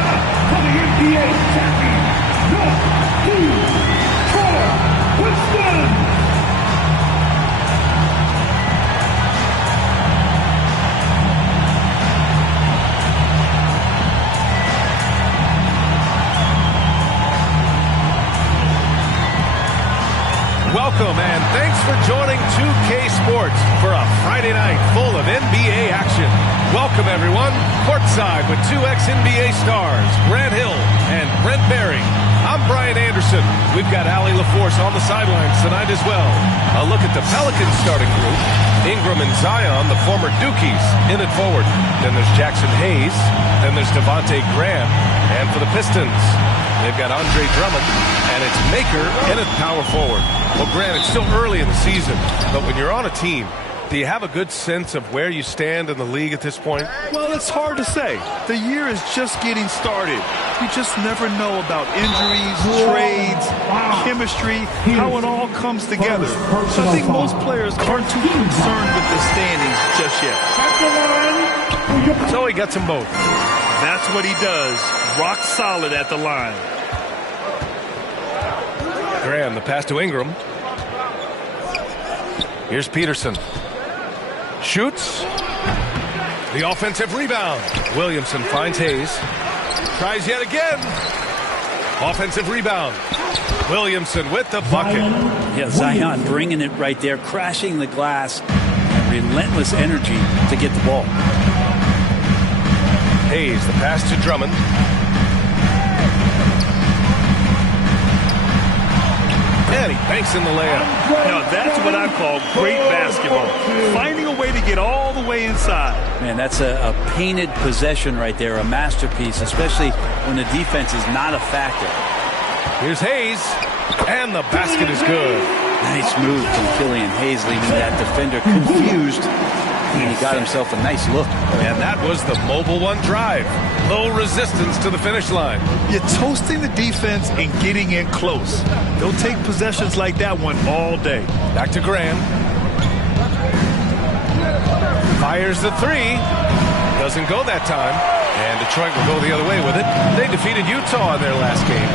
for the NBA champion, the Detroit Pistons. Welcome and thanks for joining 2K Sports for a Friday night full of NBA action. Welcome everyone, courtside with 2X NBA stars, Grant Hill and Brent Berry. I'm Brian Anderson. We've got Allie LaForce on the sidelines tonight as well. A look at the Pelicans starting group. Ingram and Zion, the former Dukies, in at forward. Then there's Jackson Hayes. Then there's Devontae Graham. And for the Pistons, they've got Andre Drummond, and it's Makur in at power forward. Well, Grant, it's still early in the season, but when you're on a team, do you have a good sense of where you stand in the league at this point? Well, it's hard to say. The year is just getting started. You just never know about injuries, trades, chemistry, how it all comes together. So I think most players aren't too concerned with the standings just yet. So he gets them both. That's what he does. Rock solid at the line. Graham, the pass to Ingram. Here's Peterson. Shoots. The offensive rebound. Williamson finds Hayes. Tries yet again. Offensive rebound. Williamson with the bucket. Yeah, Zion bringing it right there, crashing the glass. Relentless energy to get the ball. Hayes, the pass to Drummond. And he banks in the layup. Now that's what I call great basketball. Finding a way to get all the way inside. Man, that's a painted possession right there, a masterpiece, especially when the defense is not a factor. Here's Hayes, and the basket is good. Nice move from Killian Hayes, leaving that defender confused. And he got himself a nice look. And that was the Mobile One drive. Low resistance to the finish line. You're toasting the defense and getting in close. They'll take possessions like that one all day. Back to Graham. Fires the three. Doesn't go that time. And Detroit will go the other way with it. They defeated Utah in their last game.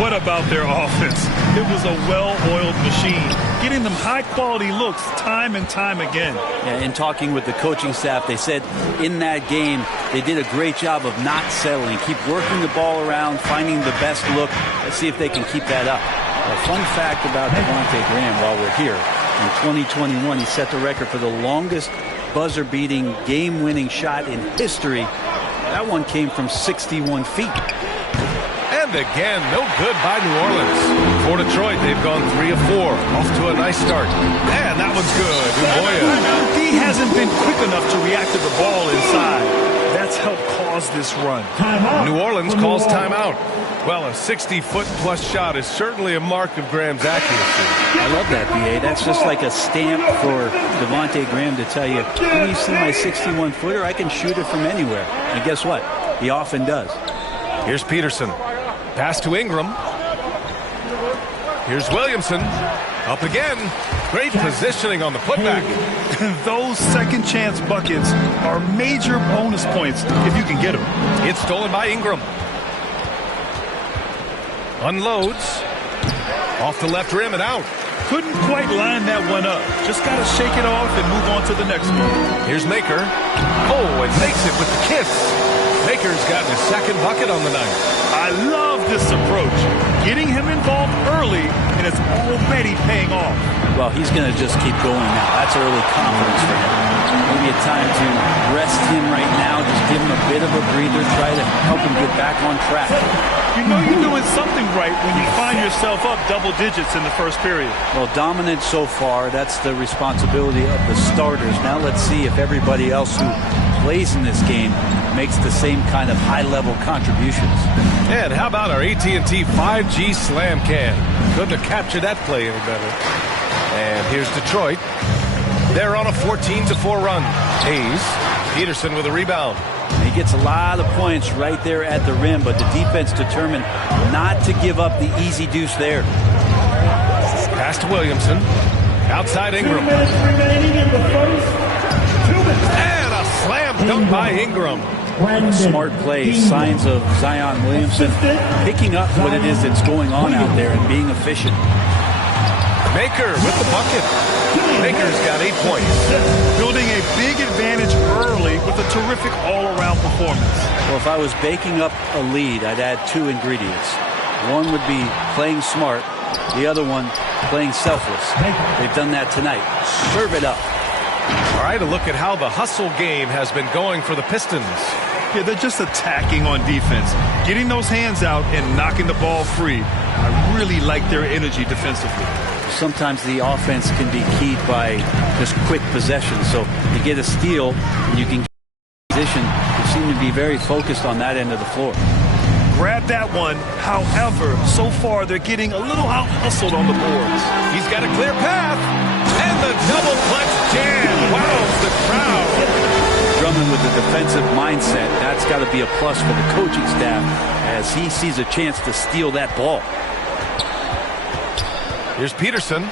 What about their offense? It was a well-oiled machine, getting them high-quality looks time and time again. Yeah, in talking with the coaching staff, they said in that game they did a great job of not settling, keep working the ball around, finding the best look. Let's see if they can keep that up. A fun fact about Devontae Graham while we're here. In 2021, he set the record for the longest buzzer-beating, game-winning shot in history. That one came from 61 feet. And again, no good by New Orleans. For Detroit, they've gone 3 of 4. Off to a nice start. And that one's good. He hasn't been quick enough to react to the ball inside. That's helped cause this run. New Orleans calls timeout. Well, a 60-foot-plus shot is certainly a mark of Graham's accuracy. I love that, B.A. That's just like a stamp for Devontae Graham to tell you, when you see my 61-footer, I can shoot it from anywhere. And guess what? He often does. Here's Peterson. Pass to Ingram. Here's Williamson. Up again. Great positioning on the putback. Those second chance buckets are major bonus points if you can get them. It's stolen by Ingram. Unloads. Off the left rim and out. Couldn't quite line that one up. Just got to shake it off and move on to the next one. Here's Makur. Oh, and makes it with the kiss. Makur's gotten his second bucket on the night. I love this approach. Getting him involved early, and it's already paying off. Well, he's going to just keep going now. That's early confidence for him. Maybe a time to rest him right now. Just give him a bit of a breather. Try to help him get back on track. You know you're doing something right when you find yourself up double digits in the first period. Well, dominant so far. That's the responsibility of the starters. Now let's see if everybody else who plays in this game makes the same kind of high-level contributions. And how about our AT&T 5G Slam Cam? Couldn't have captured that play any better. And here's Detroit. They're on a 14-4 run. Hayes, Peterson with a rebound. He gets a lot of points right there at the rim, but the defense determined not to give up the easy deuce there. Pass to Williamson. Outside Ingram. 2 minutes remaining in the first. 2 minutes. And a slam dunk by Ingram. Smart plays, signs of Zion Williamson picking up what it is that's going on out there and being efficient. Makur with the bucket. Makur's got 8 points. Building a big advantage early with a terrific all-around performance. Well, if I was baking up a lead, I'd add 2 ingredients. One would be playing smart. The other one, playing selfless. They've done that tonight. Serve it up. All right, a look at how the hustle game has been going for the Pistons. Yeah, they're just attacking on defense, getting those hands out and knocking the ball free. I really like their energy defensively. Sometimes the offense can be keyed by just quick possession. So you get a steal and you can get in position. You seem to be very focused on that end of the floor. Grab that one. However, so far they're getting a little out-hustled on the boards. He's got a clear path. And the double clutch jam wows the crowd. Drummond with the defensive mindset, that's got to be a plus for the coaching staff as he sees a chance to steal that ball. Here's Peterson.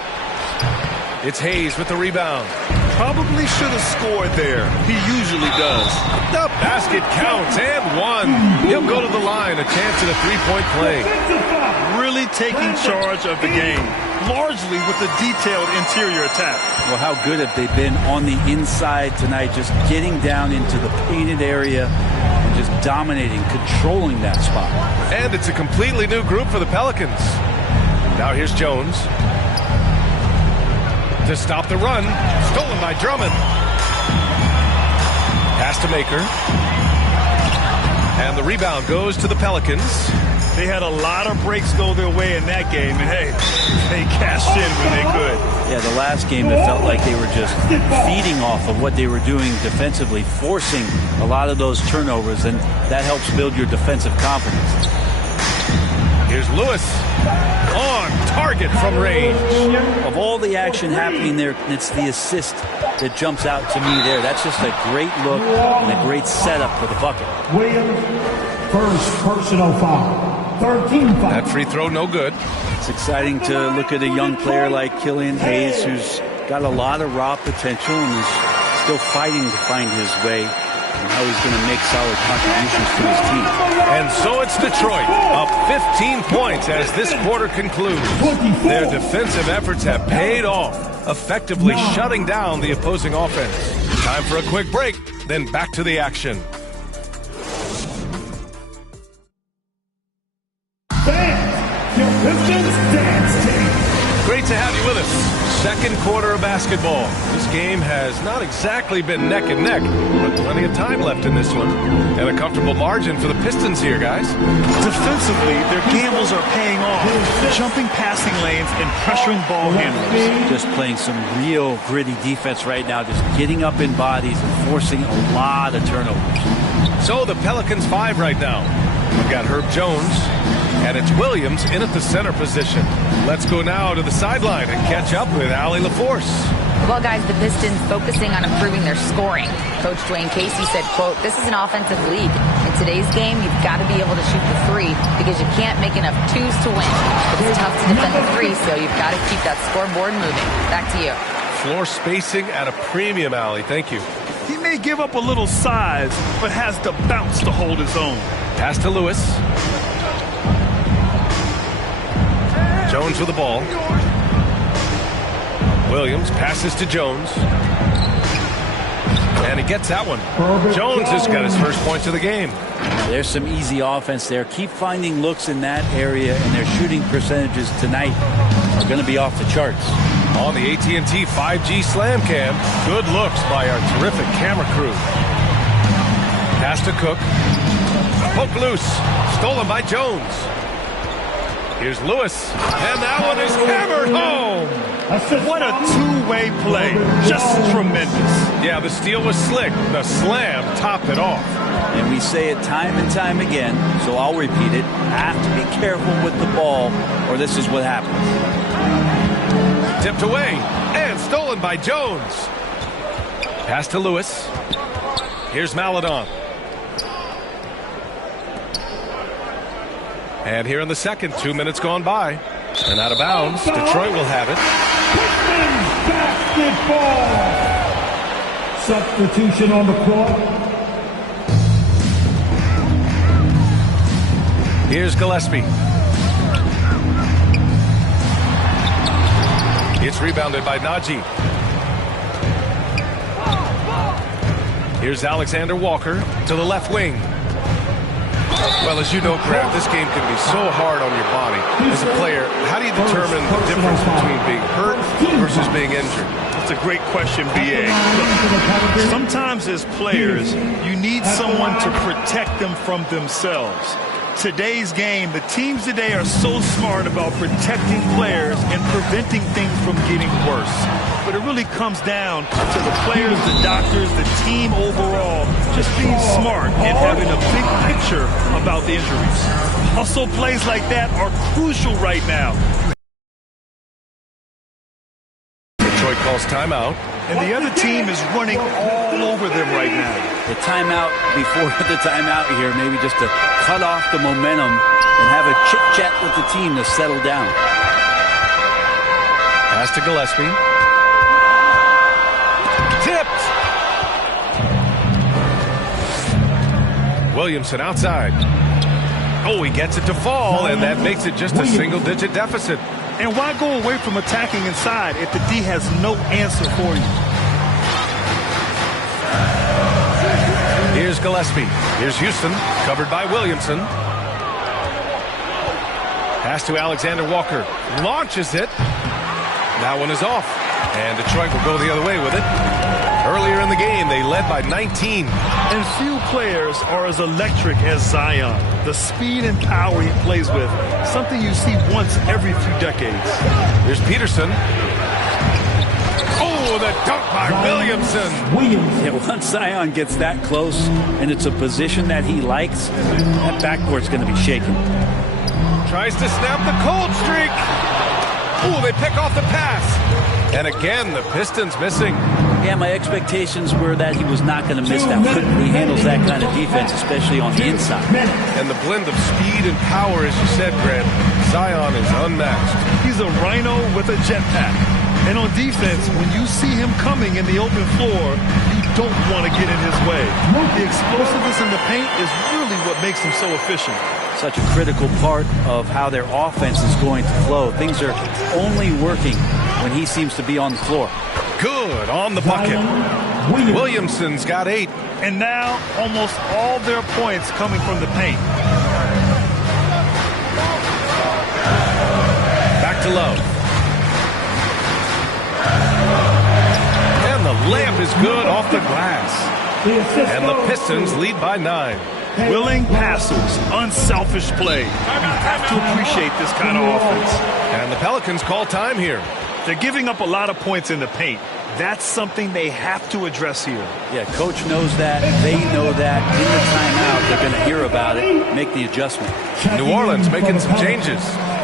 It's Hayes with the rebound. Probably should have scored there. He usually does. The basket counts and one. He'll go to the line. A chance at a three-point play. Really taking charge of the game, largely with the detailed interior attack. Well, how good have they been on the inside tonight, just getting down into the painted area and just dominating, controlling that spot. And it's a completely new group for the Pelicans. Now here's Jones. To stop the run. Stolen by Drummond. Pass to Makur. And the rebound goes to the Pelicans. They had a lot of breaks go their way in that game, and hey, they cashed in when they could. Yeah, the last game it felt like they were just feeding off of what they were doing defensively, forcing a lot of those turnovers, and that helps build your defensive confidence. Here's Lewis on target from range. Of all the action happening there, it's the assist that jumps out to me there. That's just a great look and a great setup for the bucket. Williams, first personal foul. 13 foul. That free throw no good. It's exciting to look at a young player like Killian Hayes, who's got a lot of raw potential and is still fighting to find his way and how he's going to make solid contributions to his team. And so it's Detroit, up 15 points as this quarter concludes. Their defensive efforts have paid off, effectively shutting down the opposing offense. Time for a quick break, then back to the action. Fans, your Pistons dance team. Great to have you with us. Second quarter of basketball. This game has not exactly been neck and neck, but plenty of time left in this one. And a comfortable margin for the Pistons here, guys. Defensively, their gambles are paying off. Jumping passing lanes and pressuring ball handlers. Just playing some real gritty defense right now, just getting up in bodies and forcing a lot of turnovers. So the Pelicans 5 right now. We've got Herb Jones, and it's Williams in at the center position. Let's go now to the sideline and catch up with Allie LaForce. Well, guys, the Pistons focusing on improving their scoring. Coach Dwayne Casey said, quote, "This is an offensive league. In today's game, you've got to be able to shoot the three because you can't make enough twos to win. It's tough to defend the three, so you've got to keep that scoreboard moving." Back to you. Floor spacing at a premium, Allie. Thank you. He may give up a little size, but has the bounce to hold his own. Pass to Lewis. Jones with the ball. Williams passes to Jones. And he gets that one. Jones has got his first points of the game. There's some easy offense there. Keep finding looks in that area, and their shooting percentages tonight are going to be off the charts. On the AT&T 5G Slam Cam, good looks by our terrific camera crew. Pass to Cook. Poke loose. Stolen by Jones. Here's Lewis. And that one is hammered home. What a two-way play. Just tremendous. Yeah, the steal was slick. The slam topped it off. And we say it time and time again, so I'll repeat it. Have to be careful with the ball, or this is what happens. Tipped away and stolen by Jones. Pass to Lewis. Here's Maladon. And here in the second, 2 minutes gone by. And out of bounds, Detroit will have it. Pistons basketball. Substitution on the court. Here's Gillespie. It's rebounded by Najee. Here's Alexander Walker to the left wing. Well, as you know, Grant, this game can be so hard on your body. As a player, how do you determine the difference between being hurt versus being injured? That's a great question, B.A. Look, sometimes as players, you need someone to protect them from themselves. Today's game, the teams today are so smart about protecting players and preventing things from getting worse. But it really comes down to the players, the doctors, the team overall, just being smart and having a big picture about the injuries. Also, plays like that are crucial right now. Detroit calls timeout. And the other team is running all over them right now. The timeout before the timeout here, maybe just to cut off the momentum and have a chit-chat with the team to settle down. Pass to Gillespie. Tipped! Williamson outside. Oh, he gets it to fall, and that makes it just a single-digit deficit. And why go away from attacking inside if the D has no answer for you? Here's Gillespie. Here's Houston, covered by Williamson. Pass to Alexander Walker. Launches it. That one is off. And Detroit will go the other way with it. Earlier in the game, they led by 19. And few players are as electric as Zion. The speed and power he plays with, something you see once every few decades. Here's Peterson. Oh, the dunk by Williamson. Yeah, once Zion gets that close and it's a position that he likes, that backcourt's going to be shaking. Tries to snap the cold streak. Oh, they pick off the pass. And again, the Pistons missing. Yeah, my expectations were that he was not going to miss that. He handles that kind of defense, especially on the inside. And the blend of speed and power, as you said, Grant, Zion is unmatched. He's a rhino with a jetpack. And on defense, when you see him coming in the open floor, you don't want to get in his way. The explosiveness in the paint is really what makes him so efficient. Such a critical part of how their offense is going to flow. Things are only working when he seems to be on the floor. Good on the bucket. Williamson's got 8. And now almost all their points coming from the paint. Back to Love. And the layup is good off the glass. And the Pistons lead by 9. Willing passers, unselfish play. You have to appreciate this kind of offense. And the Pelicans call time here. They're giving up a lot of points in the paint. That's something they have to address here. Yeah, coach knows that. They know that. In the timeout, they're going to hear about it, make the adjustment. New Orleans making some changes.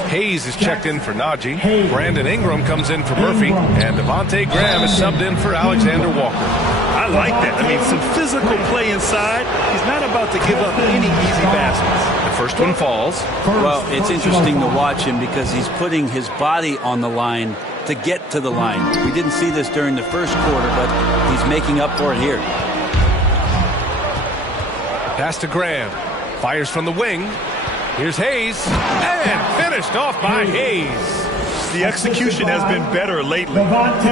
Hayes is checked in for Najee. Brandon Ingram comes in for Murphy. And Devontae Graham is subbed in for Alexander Walker. I like that. I mean, some physical play inside. He's not about to give up any easy baskets. The first one falls. Well, it's interesting to watch him because he's putting his body on the line to get to the line. We didn't see this during the first quarter, but he's making up for it here. Pass to Graham. Fires from the wing. Here's Hayes. And finished off by Hayes. The execution has been better lately.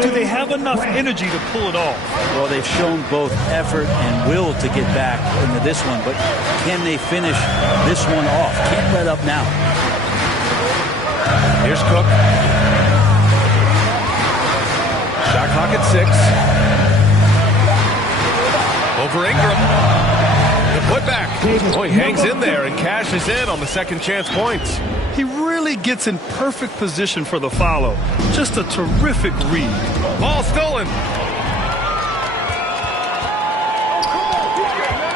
Do they have enough energy to pull it off? Well, they've shown both effort and will to get back into this one, but can they finish this one off? Can't let up now. Here's Cook. Shot clock at 6. Over Ingram. The putback. Oh, he hangs in there and cashes in on the second chance points. He really gets in perfect position for the follow. Just a terrific read. Ball stolen.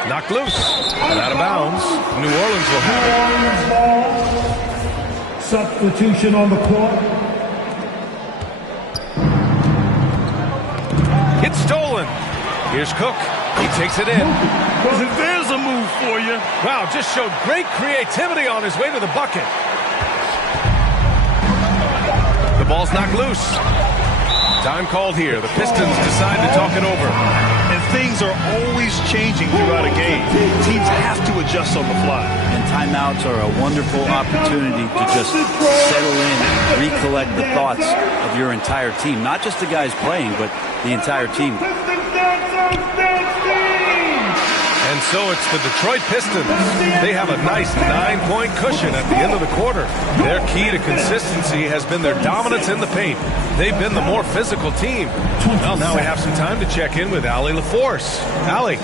Knocked loose. And out of bounds. New Orleans will have it. Substitution on the court. It's stolen. Here's Cook. He takes it in. There's a move for you. Wow, just showed great creativity on his way to the bucket. The ball's knocked loose. Time called here. The Pistons decide to talk it over. And things Things are always changing throughout a game. Teams have to adjust on the fly. And timeouts are a wonderful opportunity to just settle in, recollect the thoughts of your entire team. Not just the guys playing, but the entire team. And so it's the Detroit Pistons. They have a nice 9-point cushion at the end of the quarter. Their key to consistency has been their dominance in the paint. They've been the more physical team. Well, now we have some time to check in with Allie LaForce. Allie.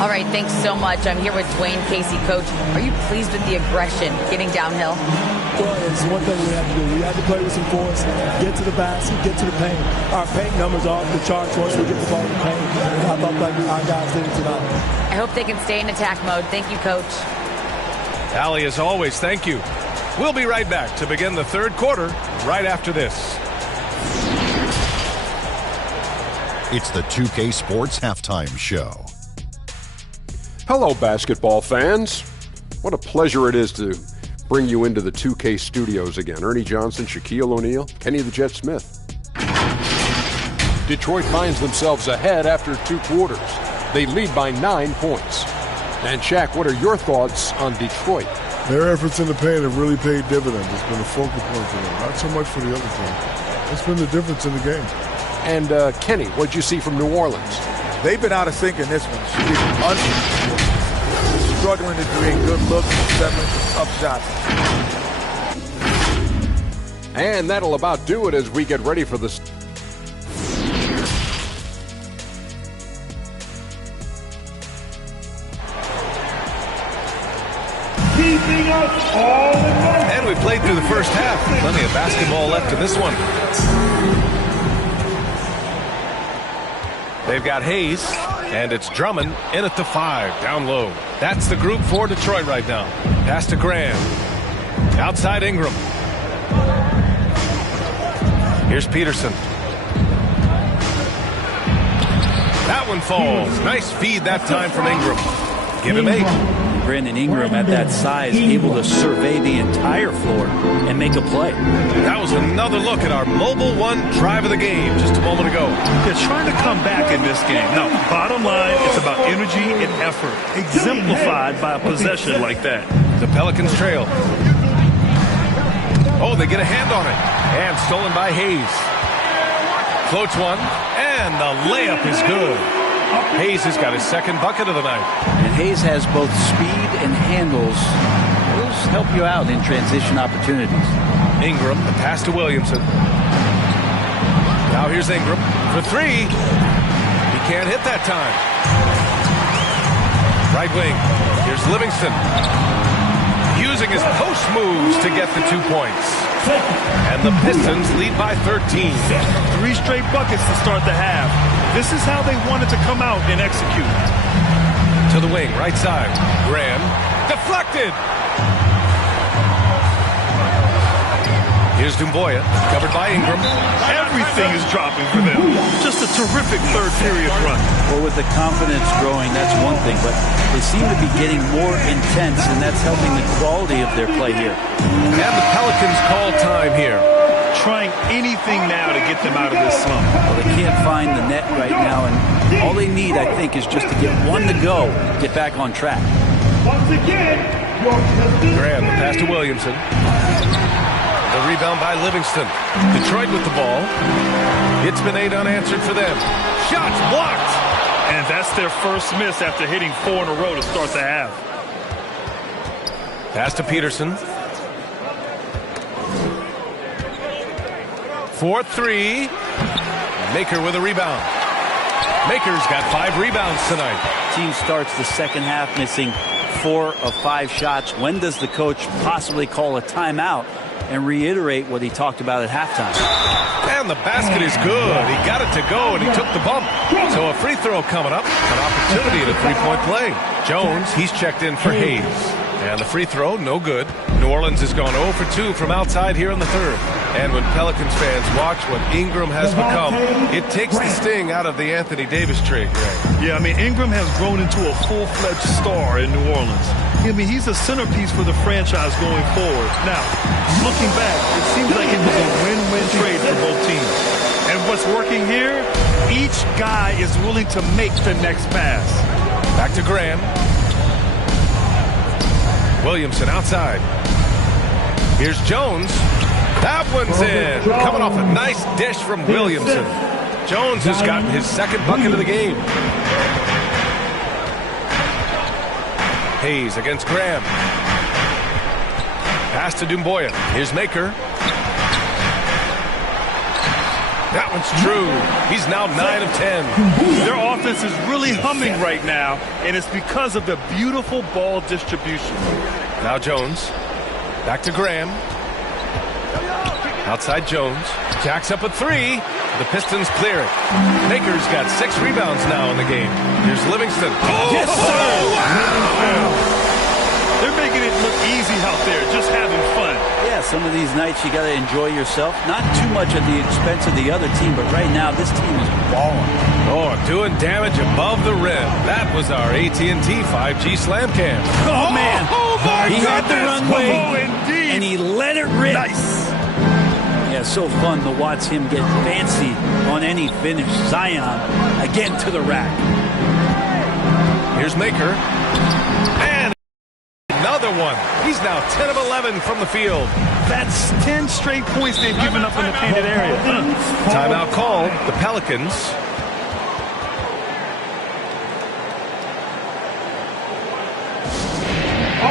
All right, thanks so much. I'm here with Dwayne Casey. Coach, are you pleased with the aggression getting downhill? Well, it's one thing we have to do. We have to play with some force, get to the basket, get to the paint. Our paint numbers are off the charts once we get the ball in the paint. I thought like our guys did it tonight. I hope they can stay in attack mode. Thank you, Coach. Allie, as always, thank you. We'll be right back to begin the third quarter right after this. It's the 2K Sports Halftime Show. Hello, basketball fans. What a pleasure it is to bring you into the 2K studios again. Ernie Johnson, Shaquille O'Neal, Kenny the Jet Smith. Detroit finds themselves ahead after 2 quarters. They lead by 9 points. And Shaq, what are your thoughts on Detroit? Their efforts in the paint have really paid dividends. It's been a focal point for them, not so much for the other team. It's been the difference in the game. And Kenny, what'd you see from New Orleans? They've been out of sync in this one. Struggling to create good looks, settling up shots. And that'll about do it as we get ready for the... Keeping us all in motion. And we played through the first half. Plenty of basketball left in this one. They've got Hayes, and it's Drummond in at the 5, down low. That's the group for Detroit right now. Pass to Graham. Outside Ingram. Here's Peterson. That one falls. Nice feed that time from Ingram. Give him 8. Brandon Ingram at that size, able to survey the entire floor and make a play. That was another look at our Mobile One drive of the game just a moment ago. They're trying to come back in this game. Now, bottom line, it's about energy and effort, exemplified by a possession like that. The Pelicans trail. Oh, they get a hand on it. And stolen by Hayes. Floats one, and the layup is good. Hayes has got his second bucket of the night. And Hayes has both speed and handles. Those help you out in transition opportunities. Ingram, the pass to Williamson. Now here's Ingram for 3. He can't hit that time. Right wing. Here's Livingston. Using his post moves to get the 2 points. And the Pistons lead by 13. 3 straight buckets to start the half. This is how they wanted to come out and execute. To the wing, right side. Graham, deflected. Here's Dumboya, covered by Ingram. Everything is dropping for them. Just a terrific third period run. Well, with the confidence growing, that's one thing, but they seem to be getting more intense, and that's helping the quality of their play here. And the Pelicans call time here. Trying anything now to get them out of this slump. Well, they can't find the net right now, and all they need, I think, is just to get one to go, get back on track. Once again, Graham, the pass to Williamson. The rebound by Livingston. Detroit with the ball. It's been 8 unanswered for them. Shots blocked. And that's their first miss after hitting 4 in a row to start the half. Pass to Peterson. 4-3. Makur with a rebound. Makur's got 5 rebounds tonight. Team starts the second half missing 4 of 5 shots. When does the coach possibly call a timeout and reiterate what he talked about at halftime? And the basket is good. He got it to go, and he took the bump. So a free throw coming up. An opportunity at a 3-point play. Jones, he's checked in for Hayes. And the free throw, no good. New Orleans has gone 0 for 2 from outside here in the third. And when Pelicans fans watch what Ingram has become, it takes the sting out of the Anthony Davis trade. Yeah, I mean, Ingram has grown into a full-fledged star in New Orleans. I mean, he's a centerpiece for the franchise going forward. Now, looking back, it seems like it was a win-win trade for both teams. And what's working here? Each guy is willing to make the next pass. Back to Graham. Williamson outside. Here's Jones. That one's in. Coming off a nice dish from Williamson. Jones has gotten his second bucket of the game. Hayes against Graham. Pass to Dumboya. Here's Makur. That one's true. He's now 9 of 10. Their offense is really humming right now, and it's because of the beautiful ball distribution. Now Jones. Back to Graham. Outside Jones. Jacks up a three. The Pistons clear it. Maker's got 6 rebounds now in the game. Here's Livingston. Oh, yes, sir! Oh, wow! They're making it look easy out there, just having fun. Yeah, some of these nights you got to enjoy yourself. Not too much at the expense of the other team, but right now this team is balling. Oh, doing damage above the rim. That was our AT&T 5G Slam Cam. Oh, man. Oh, my He had the goodness. runway, Oh, indeed. and he let it rip. Nice. Yeah, so fun to watch him get fancy on any finish. Zion again to the rack. Here's Makur. And another one. He's now 10 of 11 from the field. That's 10 straight points they've given up in the painted area. Timeout called. The Pelicans.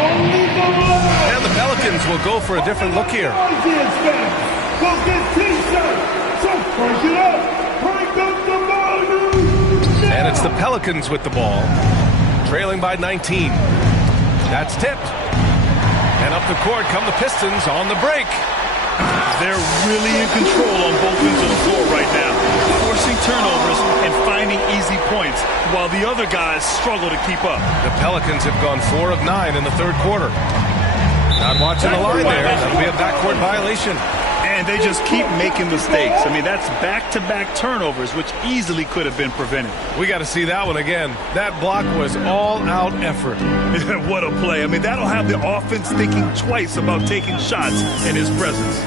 And the Pelicans will go for a different look here. Go get T-shirts. So break it up. Break up the volume. And it's the Pelicans with the ball, trailing by 19. That's tipped. And up the court come the Pistons on the break. They're really in control on both ends of the floor right now, forcing turnovers and finding easy points, while the other guys struggle to keep up. The Pelicans have gone 4 of 9 in the third quarter. Not watching the line there. That'll be a backcourt violation. And they just keep making mistakes. I mean, that's back-to-back turnovers, which easily could have been prevented. We got to see that one again. That block was all-out effort. What a play. I mean, that'll have the offense thinking twice about taking shots in his presence.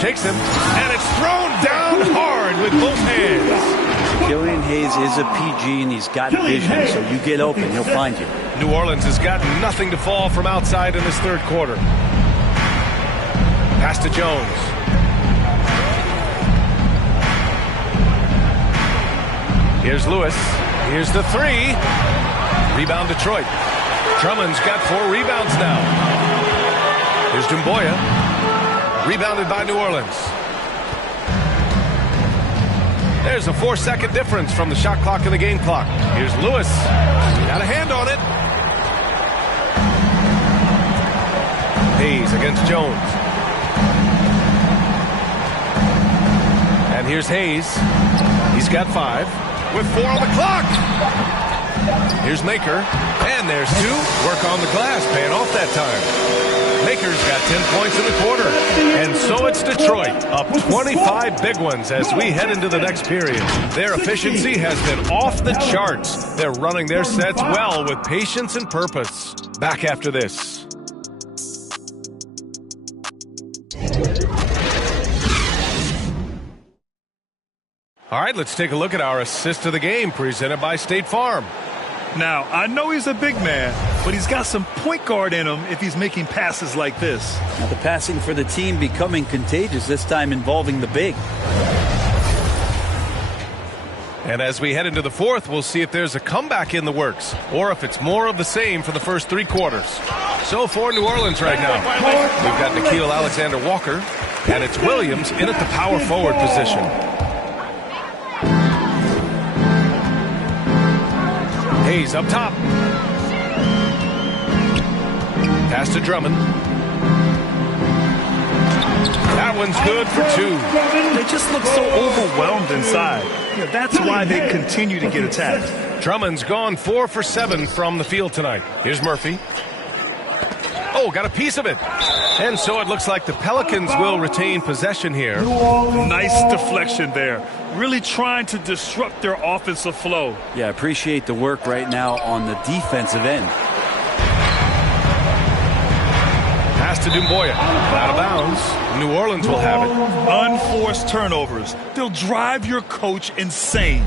Shakes him, and it's thrown down hard with both hands. Killian Hayes is a PG, and he's got vision, so you get open, he'll find you. New Orleans has got nothing to fall from outside in this third quarter. Pass to Jones. Here's Lewis. Here's the three. Rebound Detroit. Drummond's got 4 rebounds now. Here's Dumboya. Rebounded by New Orleans. There's a 4-second difference from the shot clock and the game clock. Here's Lewis. Got a hand on it. Hayes against Jones. And here's Hayes. He's got 5 with 4 on the clock. Here's Makur. And there's 2. Work on the glass, paying off that time. Makur's got 10 points in the quarter. And so it's Detroit, up 25 big ones as we head into the next period. Their efficiency has been off the charts. They're running their sets well with patience and purpose. Back after this. All right, let's take a look at our assist of the game presented by State Farm. Now, I know he's a big man, but he's got some point guard in him if he's making passes like this. Now the passing for the team becoming contagious, this time involving the big. And as we head into the fourth, we'll see if there's a comeback in the works or if it's more of the same for the first 3 quarters. So for New Orleans right now, we've got Nickeil Alexander-Walker, and it's Williams in at the power forward position. Hayes up top. Pass to Drummond. That one's good for 2. They just look so overwhelmed inside. Yeah, that's why they continue to get attacked. Drummond's gone 4 for 7 from the field tonight. Here's Murphy. Oh, got a piece of it. And so it looks like the Pelicans will retain possession here. Nice deflection there. Really trying to disrupt their offensive flow. Yeah, appreciate the work right now on the defensive end. Pass to Doumbouya. Out of bounds. New Orleans will have it. Unforced turnovers. They'll drive your coach insane.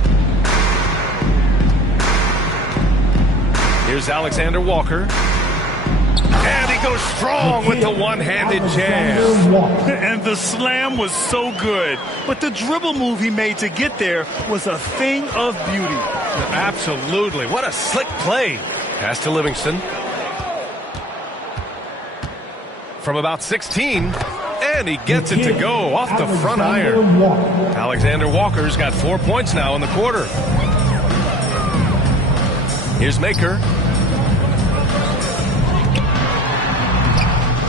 Here's Alexander Walker. And he goes strong with the one-handed jam. And the slam was so good. But the dribble move he made to get there was a thing of beauty. Absolutely. What a slick play. Pass to Livingston. From about 16. And he gets it to go off the front iron. Alexander Walker's got 4 points now in the quarter. Here's Makur.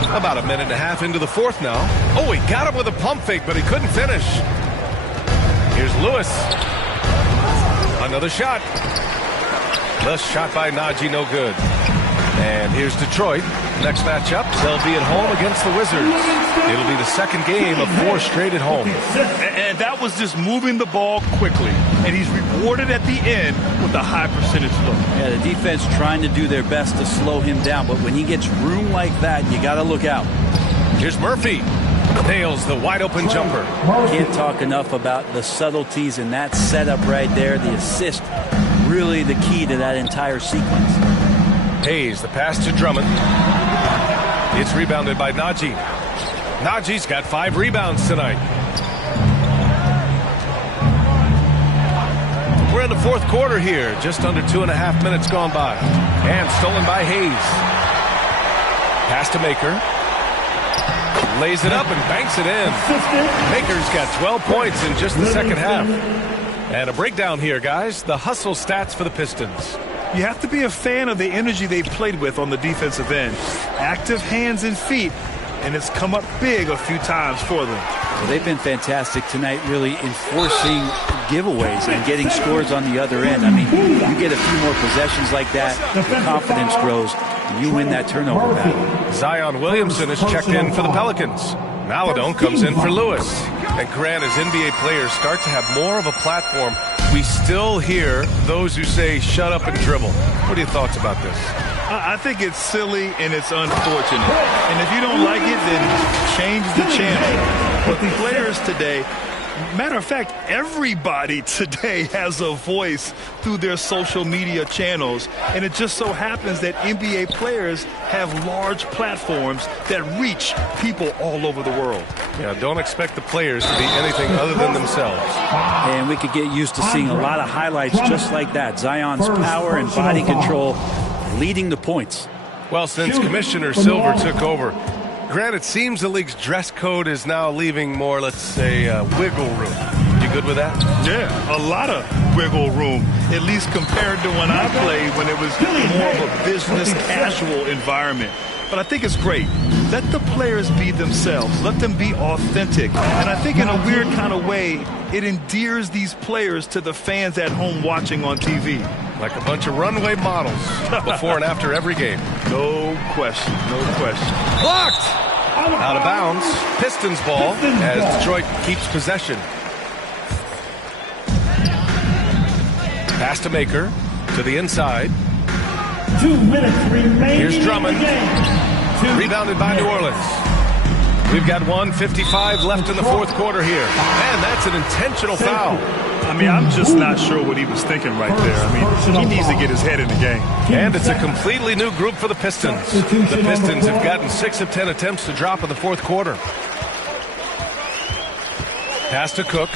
About a minute and a half into the fourth now. Oh, he got him with a pump fake, but he couldn't finish. Here's Lewis. Another shot. The shot by Najee, no good. And here's Detroit. Next matchup, they'll be at home against the Wizards. It'll be the second game of 4 straight at home. And that was just moving the ball quickly. And he's rewarded at the end with a high percentage look. Yeah, the defense trying to do their best to slow him down. But when he gets room like that, you got to look out. Here's Murphy. Nails the wide open jumper. Can't talk enough about the subtleties in that setup right there. The assist, really the key to that entire sequence. Hayes, the pass to Drummond. It's rebounded by Najee. Najee's got 5 rebounds tonight. We're in the fourth quarter here. Just under 2.5 minutes gone by. And stolen by Hayes. Pass to Makur. Lays it up and banks it in. Makur's got 12 points in just the second half. And a breakdown here, guys. The hustle stats for the Pistons. You have to be a fan of the energy they've played with on the defensive end. Active hands and feet, and it's come up big a few times for them. Well, they've been fantastic tonight, really enforcing giveaways and getting scores on the other end. I mean, you get a few more possessions like that, the confidence grows, and you win that turnover battle. Zion Williamson is checked in for the Pelicans. Maladon comes in for Lewis. And Grant, as NBA players start to have more of a platform, we still hear those who say, shut up and dribble. What are your thoughts about this? I think it's silly and it's unfortunate. And if you don't like it, then change the channel. But the players today, matter of fact, everybody today has a voice through their social media channels. And it just so happens that NBA players have large platforms that reach people all over the world. Yeah, don't expect the players to be anything other than themselves. And we could get used to seeing a lot of highlights just like that. Zion's power and body control leading the points. Well, since Commissioner Silver took over, Grant, it seems the league's dress code is now leaving more, let's say, wiggle room. You good with that? Yeah, a lot of wiggle room, at least compared to when I played, when it was more of a business casual environment. But I think it's great. Let the players be themselves. Let them be authentic. And I think in a weird kind of way, it endears these players to the fans at home watching on TV. Like a bunch of runway models before and after every game. No question, no question. Blocked! Out of bounds. Pistons ball as Detroit keeps possession. Pass to Makur to the inside. 2 minutes remaining. Here's Drummond. Rebounded by New Orleans. We've got 1:55 left in the fourth quarter here. And that's an intentional foul. I mean, I'm just not sure what he was thinking right there. I mean, he needs to get his head in the game. And it's a completely new group for the Pistons. The Pistons have gotten 6 of 10 attempts to drop in the fourth quarter. Pass to Cook.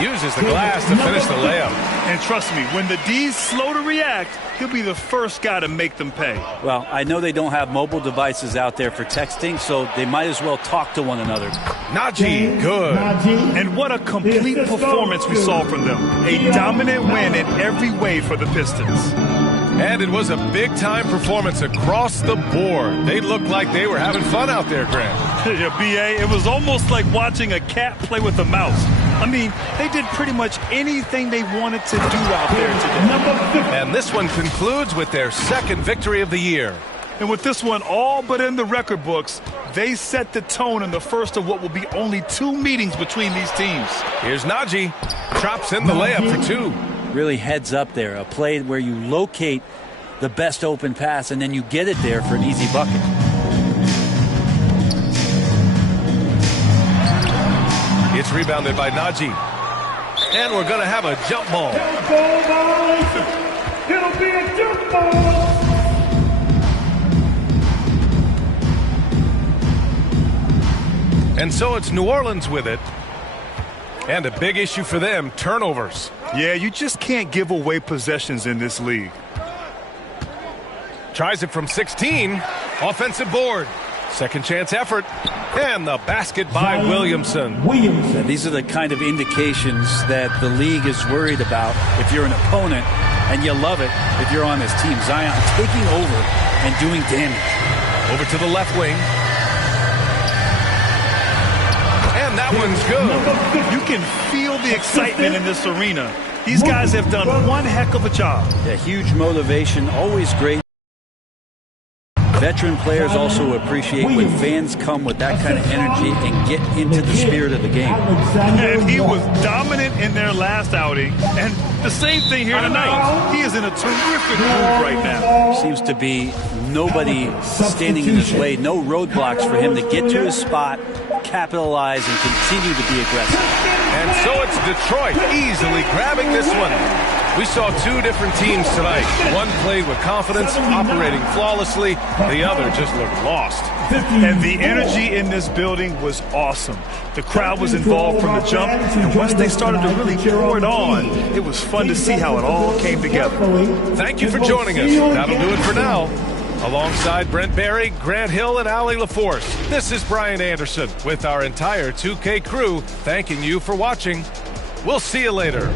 Uses the glass to finish the layup. And trust me, when the D's slow to react, he'll be the first guy to make them pay. Well, I know they don't have mobile devices out there for texting, so they might as well talk to one another. Najee, good. And what a complete performance we saw from them. A dominant win in every way for the Pistons. And it was a big-time performance across the board. They looked like they were having fun out there, Grant. Yeah, B.A., it was almost like watching a cat play with a mouse. I mean, they did pretty much anything they wanted to do out there today. And this one concludes with their second victory of the year. And with this one all but in the record books, they set the tone in the first of what will be only 2 meetings between these teams. Here's Najee. Drops in the layup for 2. Really heads up there, a play where you locate the best open pass, and then you get it there for an easy bucket. It's rebounded by Najee. And we're going to have a jump ball. It'll be a jump ball. And so it's New Orleans with it. And a big issue for them, turnovers. Yeah, you just can't give away possessions in this league. Tries it from 16. Offensive board. Second chance effort. And the basket by Williamson. These are the kind of indications that the league is worried about if you're an opponent, and you love it if you're on this team. Zion taking over and doing damage. Over to the left wing. And that one's good. You can feel the excitement in this arena. These guys have done one heck of a job. Yeah, huge motivation, always great. Veteran players also appreciate when fans come with that kind of energy and get into the spirit of the game. And he was dominant in their last outing, and the same thing here tonight. He is in a terrific mood right now. Seems to be nobody standing in his way, no roadblocks for him to get to his spot, capitalize, and continue to be aggressive. And so it's Detroit easily grabbing this one. We saw two different teams tonight. One played with confidence, operating flawlessly. The other just looked lost. And the energy in this building was awesome. The crowd was involved from the jump, and once they started to really pour it on, it was fun to see how it all came together. Thank you for joining us. That'll do it for now. Alongside Brent Barry, Grant Hill, and Allie LaForce, this is Brian Anderson with our entire 2K crew thanking you for watching. We'll see you later.